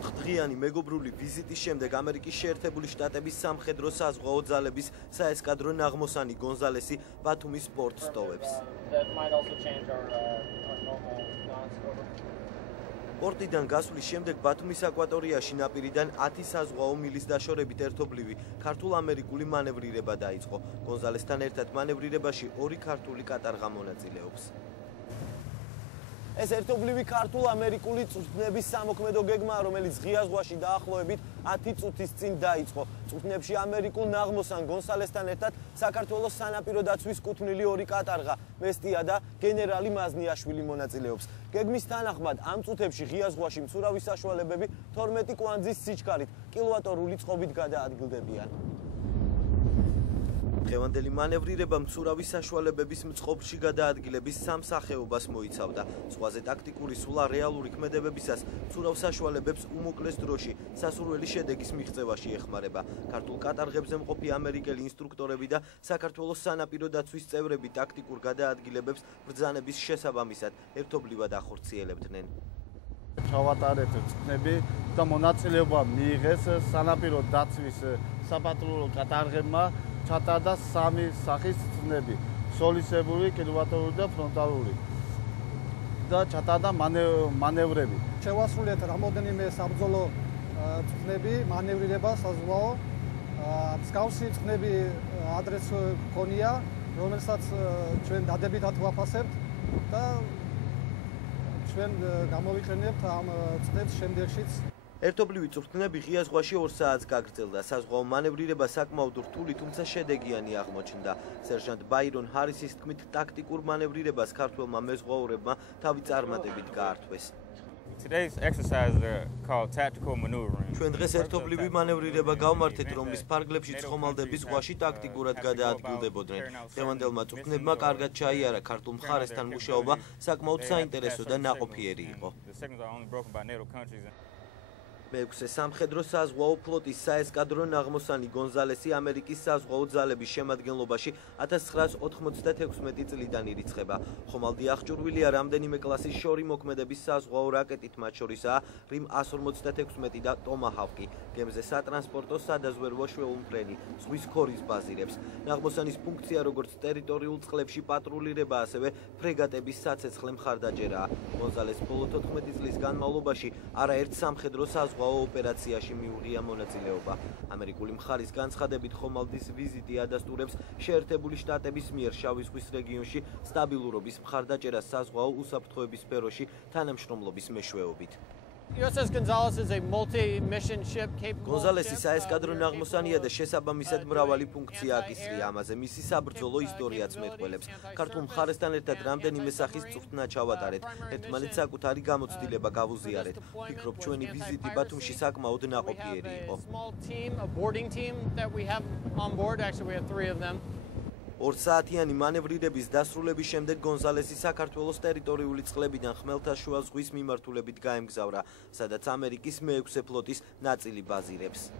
4დღიანი მეგობრული ვიზიტის შემდეგ ამერიკის შეერთებული შტატების სამხედრო საზღვაო ძალების საესკადრო ნაღმოსანი გონზალესი ბათუმის პორტს ტოვებს. პორტიდან გასვლის შემდეგ ბათუმის აკვატორიაში ნაპირიდან 10 საზღვაო მილის დაშორებით ერთობლივი ქართულ-ამერიკული მანევრირება დაიწყო. გონზალესთან ერთად მანევრირებაში 2 ქართული კატარღა მონაწილეობს. ეს ერთობლივი ქართულ-ამერიკული წვრთნების სამოქმედო გეგმა, რომელიც ღია ზღვაში დაახლოებით 10 წუთის წინ დაიწყო. წვრთნებში ამერიკულ ნაღმოსან გონსალესთან ერთად საქართველოს სანაპირო დაცვის კუთვნილი 2 კატარღა, მესტია და გენერალი მაზნიაშვილი მონაწილეობს. გეგმის თანახმად ამ წუთებში ღია ზღვაში მცურავი საშუალებები 12 კვანძის სიჩქარით კილოვატორული წყობით გადაადგილდებიან. დღევანდელი მანევრირება მცურავი საშუალებების მწყობრში გადაადგილების 3 სახეობას მოიცავდა. ზღვაზე ტაქტიკური სულა რეალური ქმედებებისას მცურავ საშუალებებს უმოკლეს დროში სასურველი შედეგის მიღწევაში ეხმარება. ქართულ კატარღებზე მყოფი ამერიკელი ინსტრუქტორები და საქართველოს სანაპირო დაცვის წევრები ტაქტიკურ გადაადგილებებს ბრძანების შესაბამისად ერთობლივად ახორციელებდნენ. ჩავატარეთ წვრთნები და მონაწილეობა მიიღეს სანაპირო დაცვის საპატრულო კატარღებმა. ჩატარდა 3 სახის წვრთნები: სოლისებური, კილოვატორული და ფრონტალური. და ჩატარდა მანევრები. შევასრულეთ რამოდენიმე საბრძოლო წვრთნები, მანევრირება საზღვაო. მსგავსი წვრთნები ადრეს გქონია, რომელსაც ჩვენ დადებითად ვაფასებთ და ჩვენ გამოვიყენებთ ამ წვრთნებს შემდეგშიც. ერთობლივი წვრთნები ღია ზღვაში 2 საათს გაგრძელდა. საზღვაო მანევრირება საკმაოდ რთული, თუმცა შედეგიანი აღმოჩნდა. სერჟანტ ბაირონ ჰარისის თქმით, ტაქტიკურ მანევრირებას ქართველმა მეზღვაურებმა თავი წარმატებით გაართვეს. ჩვენ დღეს ერთობლივი მანევრირება გავმართეთ, რომლის ფარგლებშიც ხომალდები ზღვაში ტაქტიკურად გადაადგილდებოდნენ. დღევანდელმა წვრთნებმა კარგად ჩაიარა, ქართულ მხარესთან მუშაობა საკმაოდ საინტერესო და ნაყოფიერი იყო. მეექვსე სამხედრო საზღვაო ფლოტის საესკადრო ნაღმოსანი გონზალესი ამერიკის საზღვაო ძალების შემადგენლობაში 1996 წლიდან ირიცხება. ხომალდი აღჭურვილია რამდენიმე კლასის შორი მოქმედების საზღვაო რაკეტით, მათ შორისაა რიმ 156 და ტომაჰავკი. გემზე სატრანსპორტო, სადაზვერვო შვეულმფრენი, ზღვის ქორის ბაზირებს. ნაღმოსანის ფუნქცია როგორც ტერიტორიულ წყლებში პატრულირება, ასევე ფრეგატების საცეცხლე მხარდაჭერაა. გონზალეს ბოლო 14 წლის განმავლობაში არაერთ სამხედრო საზღვაო ოპერაციაში მიუღია მონაწილეობა. ამერიკული მხარის განცხადებით, ხომალდის ვიზიტი ადასტურებს შეერთებული შტატების მიერ შავი ზღვის რეგიონში სტაბილურობის მხარდაჭერას საზღვაო უსაფრთხოების სფეროში თანამშრომლობის მეშვეობით. გონზალესი საესკადრო ნაღმოსანია და შესაბამისად მრავალი ფუნქცია აკისრია. ამაზე მისი საბრძოლო ისტორიაც მეტყველებს. ქართულ მხარესთან ერთად რამდენიმე სახის წვრთნა ჩავატარეთ. ერთმანეთს საკუთარი გამოცდილება გავუზიარეთ. ვფიქრობ, ჩვენი ვიზიტი ბათუმში საკმაოდ ნაყოფიერი იყო. 2 საათიანი მანევრირების დასრულების შემდეგ გონზალესი საქართველოს ტერიტორიული წყლებიდან ხმელთაშუა ზღვის მიმართულებით გაემგზავრა, სადაც ამერიკის მეექვსე ფლოტის ნაწილი ბაზირებს.